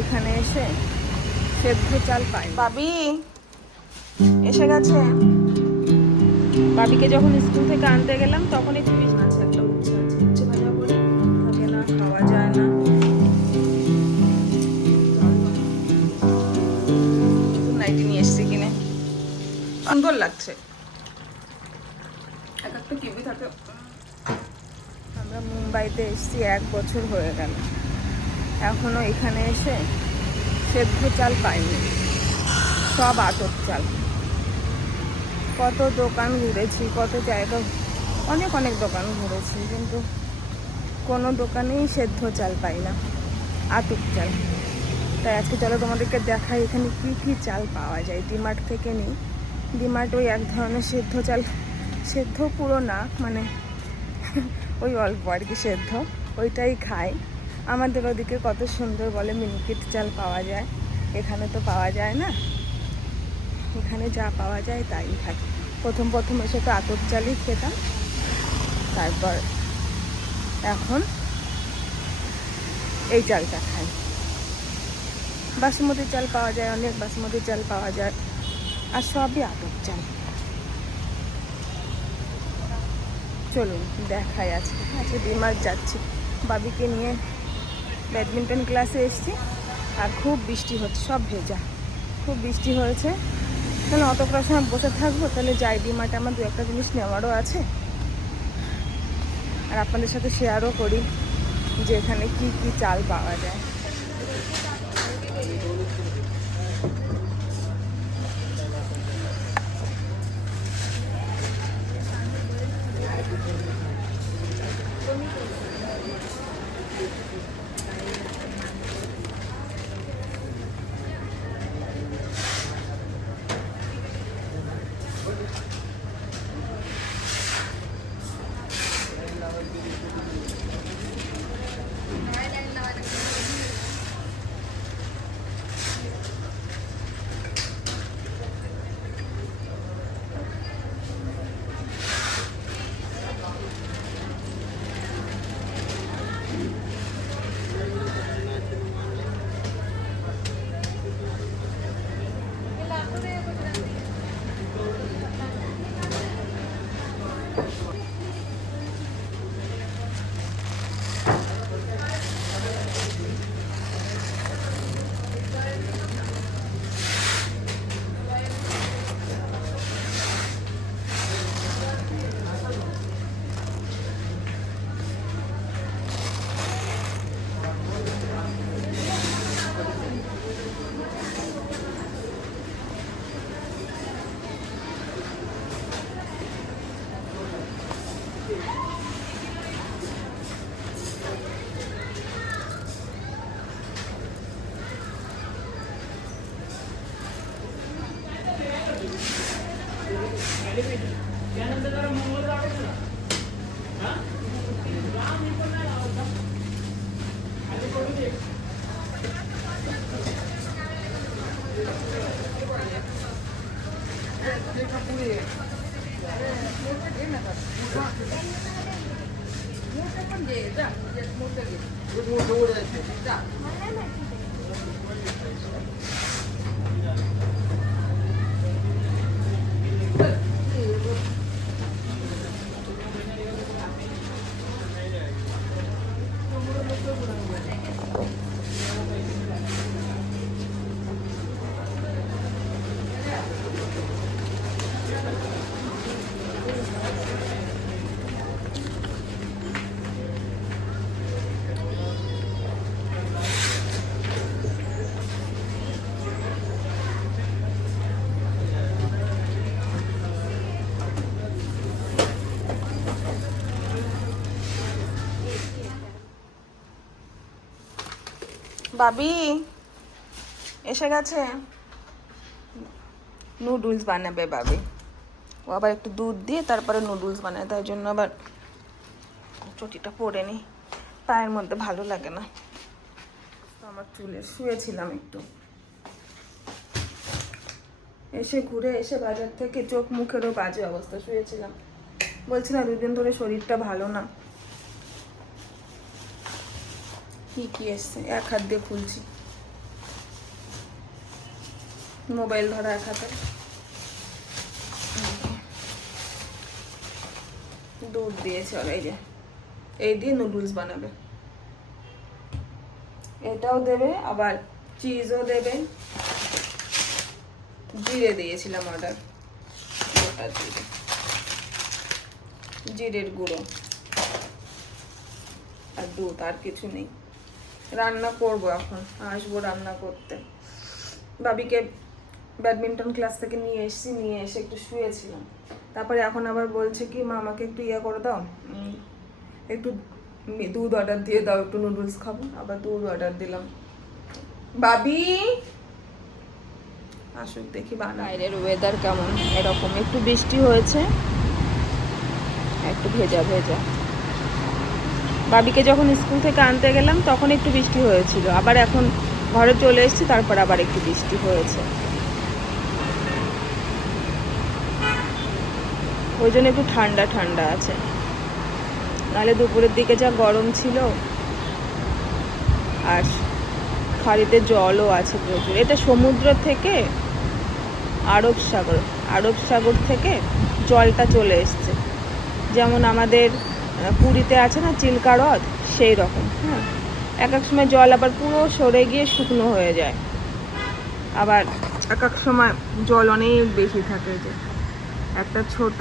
এখানে এসে সেদ্ধ চাল পাই। বাবি এসে গেছে। বাবিকে যখন স্কুল থেকে আনতে গেলাম তখন একটু আছে, একটা উচ্ছে আছে, উচ্ছে ভাজা করি, থাকে না, খাওয়া যায় না। নাইটি নিয়ে এসছি কিনে, সুন্দর লাগছে। এক একটা কিবি থাকে। আমরা মুম্বাইতে এসেছি 1 বছর হয়ে গেল, এখনো এখানে এসে সেদ্ধ চাল পাইনি, সব আতপ চাল। কত দোকান ঘুরেছি, কত জায়গা, অনেক অনেক দোকান ঘুরেছি, কিন্তু কোনো দোকানেই সেদ্ধ চাল পাই না, আতপ চাল। তাই আজকে চলো তোমাদেরকে দেখাই এখানে কি কি চাল পাওয়া যায়। ডিমার্ট থেকে নিই, ডিমার্ট ওই এক ধরনের সেদ্ধ চাল, সেদ্ধ পুরো না, মানে ওই অল্প আর কি সেদ্ধ, ওইটাই খাই। আমাদের ওদিকে কত সুন্দর বলে মিনিকেট চাল পাওয়া যায়, এখানে তো পাওয়া যায় না। এখানে যা পাওয়া যায় তাই খাই। প্রথম প্রথম এসে তো আতপ চালই খেতাম, তারপর এখন এই চালটা খাই। বাসমতি চাল পাওয়া যায়, অনেক বাসমতি চাল পাওয়া যায়, আর সবই আতপ চাল। চলুন দেখাই আজকে। আজকে ডিমার্ট যাচ্ছি, বাবিকে নিয়ে ব্যাডমিন্টন ক্লাসে এসেছি, আর খুব বৃষ্টি হচ্ছে, সব ভেজা, খুব বৃষ্টি হয়েছে। তাহলে অতটা সময় বসে থাকবো, তাহলে যাই ডিমার্টে, আমার 2-1 জিনিস নেওয়ারও আছে, আর আপনাদের সাথে শেয়ারও করি যে এখানে কি কি চাল পাওয়া যায়। বাবি এসে গেছে, নুডলস বানাবে বাবি। ও আবার একটু দুধ দিয়ে তারপরে নুডলস বানায়, তাই জন্য আবার চটিটা পরে নি, পায়ের মধ্যে ভালো লাগে না। আমার চুলে শুয়েছিলাম একটু, এসে ঘুরে এসে বাজার থেকে চোখ মুখেরও বাজে অবস্থা, শুয়েছিলাম। বলছিলাম 2 দিন ধরে শরীরটা ভালো না। কি কি এসছে, এক হাত দিয়ে খুলছি। মোবাইল ধরা এক হাতে, দুধ দিয়েছে আর এই যে এই দিয়ে নুডলস বানাবে। এটাও দেবে, আবার চিজও দেবে। জিরে দিয়েছিলাম অর্ডার, গোটা জিরে, জিরের গুঁড়ো আর দুধ, আর কিছু নেই। রান্না করব এখন, আসবো রান্না করতে। বাবিকে ব্যাডমিন্টন ক্লাস থেকে নিয়ে এসে একটু শুয়েছিলাম। তারপরে এখন আবার বলছে কি মা আমাকে একটু ইয়ে করে দাও, একটু দুধ অর্ডার দিয়ে দাও, একটু নুডলস খাবো। আবার দুধ অর্ডার দিলাম। বাবি আসুক দেখি বানা। বাইরের ওয়েদার কেমন, এরকম একটু বৃষ্টি হয়েছে, একটু ভেজা ভেজা। বাবিকে যখন স্কুল থেকে আনতে গেলাম তখন একটু বৃষ্টি হয়েছিল, আবার এখন ঘরে চলে এসেছি, তারপর আবার একটু বৃষ্টি হয়েছে। ওই জন্য একটু ঠান্ডা ঠান্ডা আছে, নাহলে দুপুরের দিকে যা গরম ছিল। আর খাড়িতে জলও আছে প্রচুর। এটা সমুদ্র থেকে আরব সাগর থেকে জলটা চলে এসছে, যেমন আমাদের পুরীতে আছে না চিল্কা হ্রদ, সেই রকম। হ্যাঁ, এক এক সময় জল আবার পুরো সরে গিয়ে শুকনো হয়ে যায়, আবার এক এক সময় জল অনেক বেশি থাকে। যে একটা ছোট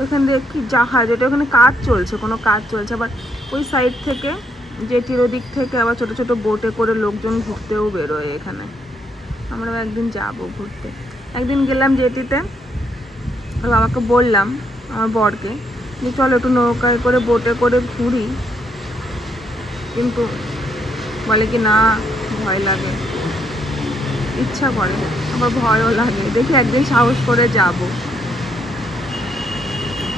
ওইখান দিয়ে কি জাহাজ, ওটা ওখানে কাজ চলছে, কোনো কাজ চলছে। আবার ওই সাইড থেকে জেটির ওদিক থেকে আবার ছোট ছোট বোটে করে লোকজন ঘুরতেও বেরোয় এখানে। আমরাও একদিন যাবো ঘুরতে। একদিন গেলাম জেটিতে, বাবাকে বললাম আমার বরকে যে চলো একটু নৌকায় করে বোটে করে ঘুরি, কিন্তু বলে কি না ভয় লাগে। ইচ্ছা করে আবার ভয়ও লাগে, দেখি একদিন সাহস করে যাব।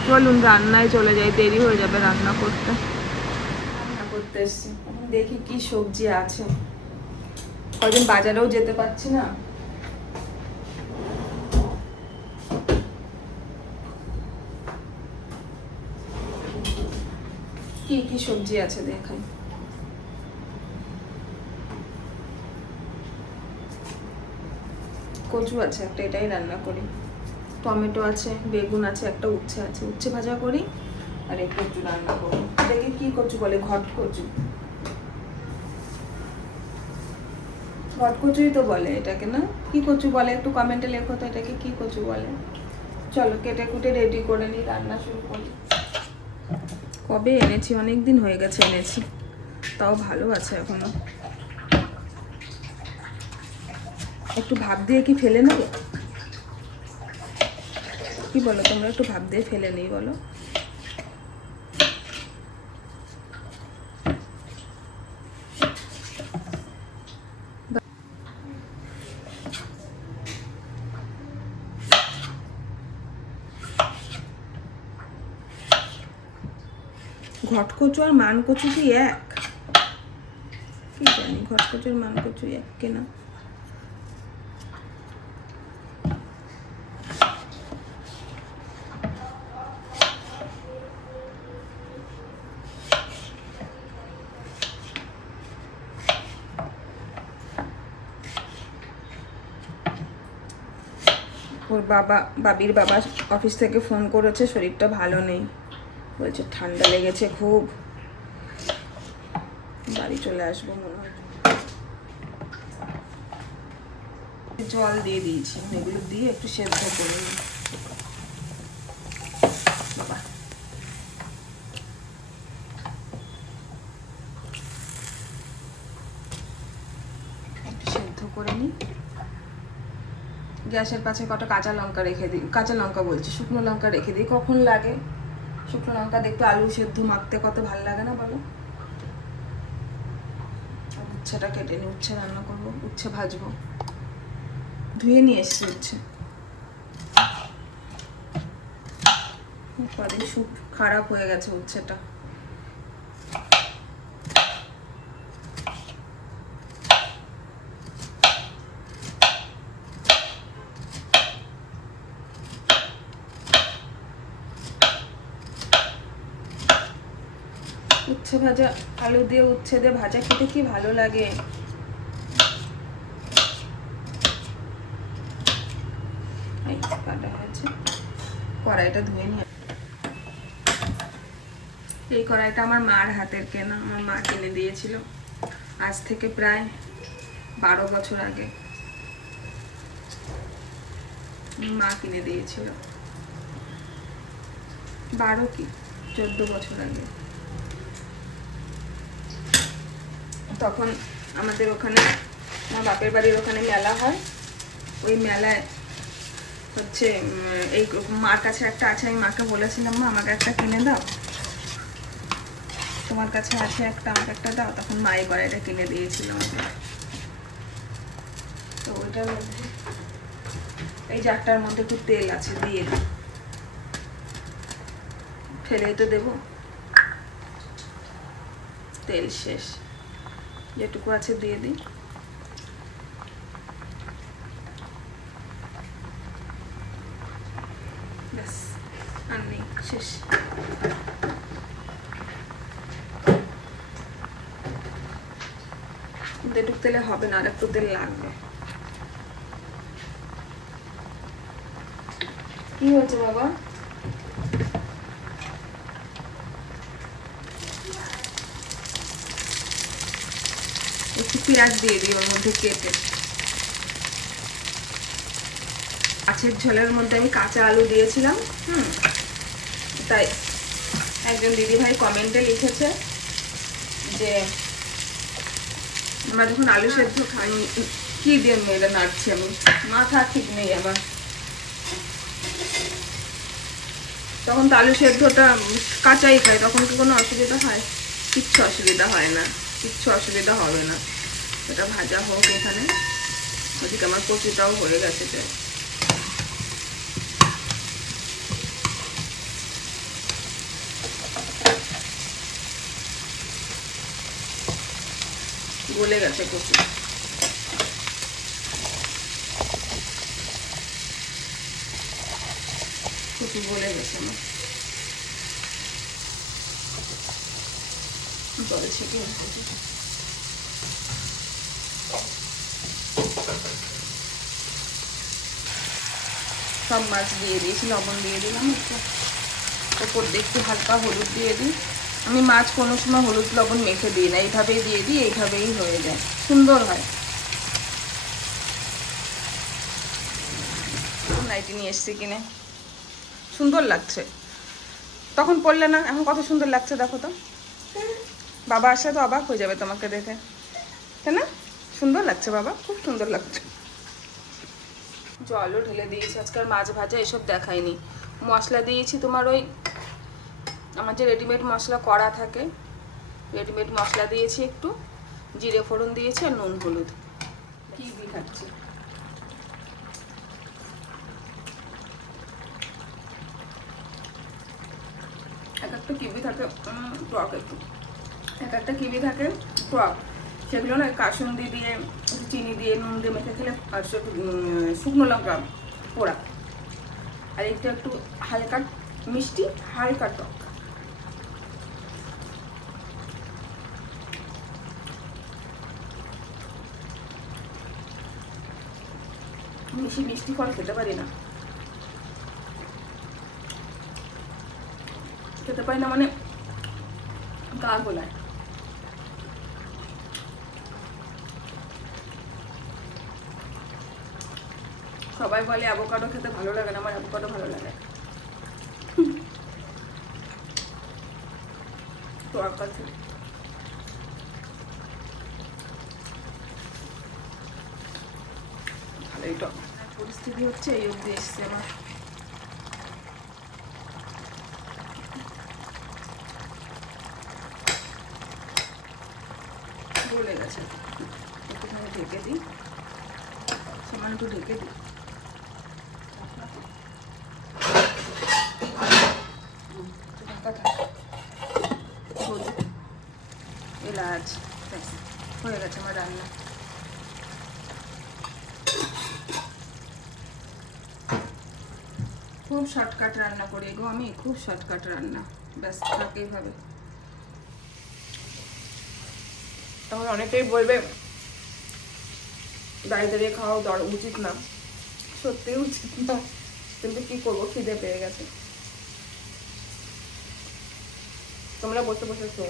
চলুন রান্নায় চলে যাই, দেরি হয়ে যাবে রান্না করতে এসছি। দেখি কি সবজি আছে, কদিন বাজারেও যেতে পারছি না। কি কি সবজি আছে দেখাই। কচু আছে একটা, এটাই রান্না করি। টমেটো আছে, বেগুন আছে, একটা উচ্ছে আছে, উচ্ছে ভাজা করি আর এই কচু রান্না করি। এটাকে কি কচু বলে? ঘট কচু, ঘট কচুই তো বলে এটাকে, না কি কচু বলে? একটু কমেন্টে লেখো তো এটাকে কি কচু বলে। চলো কেটে কুটে রেডি করে নিই, রান্না শুরু করি। কবে এনেছি, অনেক দিন হয়ে গেছে এনেছি, তাও ভালো আছে এখনো। একটু ভাপ দিয়ে কি ফেলে নেবো? কি বলো তোমরা, একটু ভাপ দিয়ে ফেলে নেই বলো? ঘটকচু আর মানকচু কি এক? কি জানি, ঘটকচু আর মানকচু এক কিনা। ওর বাবির বাবা অফিস থেকে ফোন করেছে, শরীরটা ভালো নেই, বলছে ঠান্ডা লেগেছে খুব, বাড়ি চলে আসবো মনে হয়। জল দিয়ে দিয়েছি, এগুলো দিয়ে একটু সেদ্ধ করে নিই। বাবা একটু সেদ্ধ করে নিই। গ্যাসের পাশে কটা কাঁচা লঙ্কা রেখে দিই, কাঁচা লঙ্কা বলছি, শুকনো লঙ্কা রেখে দিই। কখন লাগে শুকনো লঙ্কা দেখতে, আলু সেদ্ধ মাখতে কত ভালো লাগে না বলো? উচ্ছেটা কেটে নিই, উচ্ছে রান্না করবো, উচ্ছে ভাজবো। ধুয়ে নিয়ে এসছি উচ্ছে, কদিন খুব খারাপ হয়ে গেছে উচ্ছেটা। উচ্ছে ভাজা, আলু দিয়ে উচ্ছে দিয়ে ভাজা খেতে কি ভালো লাগে। এই কাটা হয়েছে। কড়াইটা ধুয়ে নিয়ে, এই কড়াইটা আমার মার হাতের কেনা, আমার মা কিনে দিয়েছিল আজ থেকে প্রায় 12 বছর আগে। মা কিনে দিয়েছিল 12 কি 14 বছর আগে। তখন আমাদের ওখানে, আমার বাপের বাড়ির ওখানে মেলা হয়। ওই মেলায় হচ্ছে এই মার কাছে একটা আছে, আমি মাকে বলেছিলাম মা আমাকে একটা কিনে দাও, তোমার কাছে আছে একটা, আমাকে একটা দাও। তখন মা এই কড়াইটা কিনে দিয়েছিল আমাকে। তো ওইটার মধ্যে এই জারটার মধ্যে একটু তেল আছে, দিয়ে দিই। ফেলেই তো দেবো, তেল শেষ, যেটুকু আছে দিয়ে দিই। ব্যাস, আর নেই, শেষ। এটুকু তেলে হবে না, আর একটু তেল লাগবে। কি হয়েছে বাবা? একটু পেঁয়াজ দিয়ে দিই ওর মধ্যে কেটে। মাছের ঝোলের মধ্যে আমি কাঁচা আলু দিয়েছিলাম, তাই একজন দিদিভাই কমেন্টে লিখেছে যে আমরা যখন আলু সেদ্ধ খাই, কি দিয়ে মেয়েরা নাড়ছি আমি, মাথা ঠিক নেই আমার। তখন তো আলু সেদ্ধটা কাঁচাই খাই, তখন কি কোনো অসুবিধা হয়? কিচ্ছু অসুবিধা হয় না, কিচ্ছু অসুবিধা হবে না। এটা ভাজা হোক এখানে, ওদিকে আমার কচুটাও হয়ে গেছে। গলে গেছে কচু, কচু গলে গেছে আমার। জল ছেঁকে সব মাছ দিয়ে দিয়েছি, লবণ দিয়ে দিলাম একটু, ওপর দিয়ে একটু হালকা হলুদ দিয়ে দিই। আমি মাছ কোনো সময় হলুদ লবণ মেখে দিই না, এইভাবেই দিয়ে দিই, এইভাবেই হয়ে যায়, সুন্দর হয়। নাইটি নিয়ে এসছি কিনে, সুন্দর লাগছে। তখন পরলে না, এখন কত সুন্দর লাগছে দেখো তো। বাবা আসলে তো অবাক হয়ে যাবে তোমাকে দেখে, তাই না? সুন্দর লাগছে বাবা, খুব সুন্দর লাগছে। জলও ঢেলে দিয়েছি, আজকাল মাছ ভাজা এসব দেখায়নি। মশলা দিয়েছি তোমার ওই আমার যে রেডিমেড মশলা করা থাকে, রেডিমেড মশলা দিয়েছি, একটু জিরে ফোড়ন দিয়েছি, আর নুন হলুদ। কি খাচ্ছি, এক একটা কিবি থাকে টক, একটু এক একটা কিবি থাকে টক, সেগুলো না কাসুন্দি দিয়ে একটু চিনি দিয়ে নুন দিয়ে মেখে খেলে, আর শুকনো লঙ্কা পোড়া, আর একটু একটু হালকা মিষ্টি, হালকা টক। মিষ্টি ফল খেতে পারি না, খেতে পারি না মানে গা গোলায়। সবাই বলে অ্যাভোকাডো খেতে ভালো লাগে না, আমার অ্যাভোকাডো ভালো লাগে। টক আছে, ভালোই টক। পরিস্থিতি হচ্ছে এই অবধি এসছে আমার। গলে গেছে, একটুখানি ঢেকে দিই, সামান্য একটু ঢেকে দিই। এলাচ, হয়ে গেছে আমার রান্না। খুব শর্টকাট রান্না করি গো আমি, খুব শর্টকাট রান্না, ব্যাস থাকে এইভাবে। তখন অনেকেই বলবে দাঁড়িয়ে দাঁড়িয়ে খাওয়া উচিত না, সত্যি উচিত না। কিন্তু কি করবো, খিদে পেয়ে গেছে। তোমরা বসে বসে শো।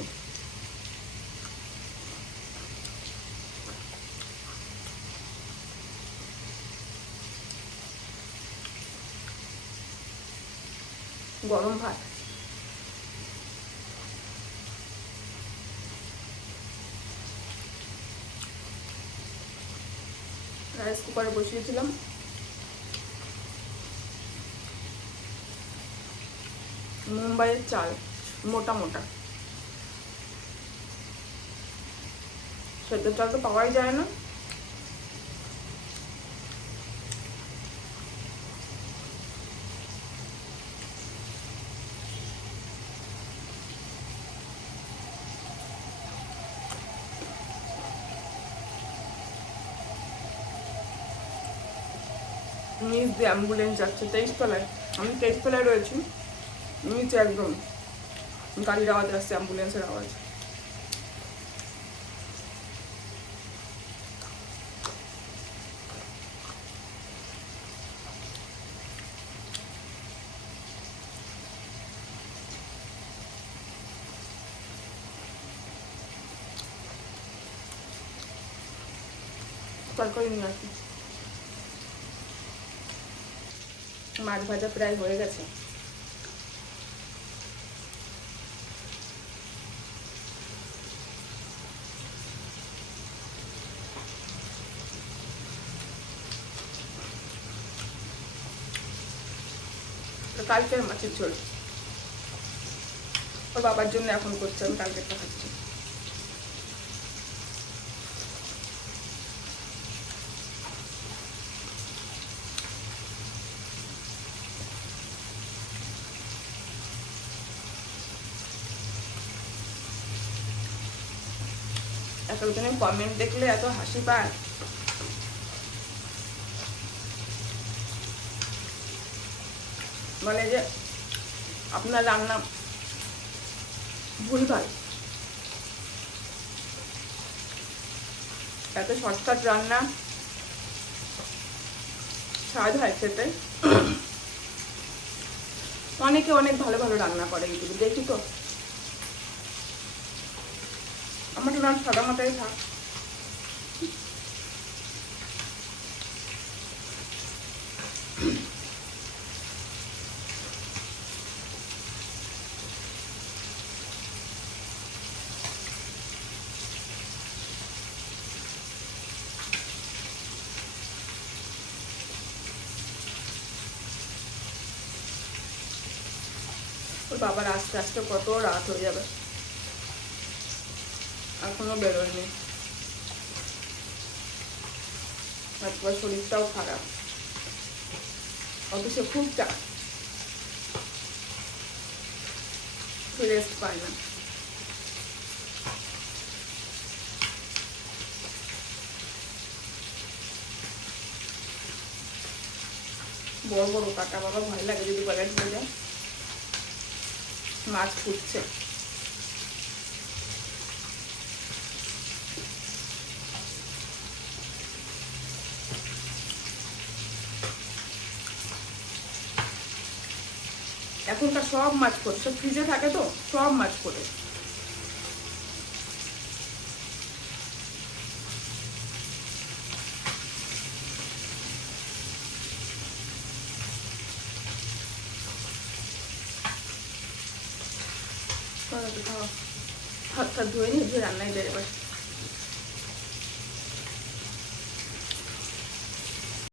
গরম ভাত, রাইস কুকারে বসিয়েছিলাম। মুম্বাইয়ের চাল, মোটা মোটা। সেদ্ধ চাল তো পাওয়াই যায় না। নিচ দিয়ে অ্যাম্বুলেন্স যাচ্ছে 23 তলায়। আমি 23 তলায় রয়েছি, নিচে একদম গাড়ির আওয়াজ আসছে, অ্যাম্বুলেন্সের আওয়াজ। তরকারি নিয়ে আসি। মাছ ভাজা প্রায় হয়ে গেছে। কালকের মাছের ঝোল ওর বাবার জন্য এখন করছে, আমি কালকেরটা খাচ্ছি। এতজনে কমেন্ট দেখলে এত হাসি পায়। বলে যে আপনার রান্না ভুলভাল, এত শর্টকাট রান্না স্বাদ হয় খেতে। অনেকে অনেক ভালো ভালো রান্না করে ইউটিউবে দেখি তো। আমার রান্না সাদা মাথায় থাক। ওর বাবার আস্তে আস্তে কত রাত হয়ে যাবে, এখনো বেরোয়নি। একবার শরীরটাও খারাপ, অফিসে খুব চাপ, রেস্ট পায় না। বড় বড় কাটা, বাবা ভয় লাগে যদি গলায় ঢুকে যায়। মাছ ফুটছে। এখনকার সব মাছ ফোটে, সব ফ্রিজে থাকে তো, সব মাছ ফোটে। হাত ধুয়ে নিয়ে রান্নায় বেড়ে বসে।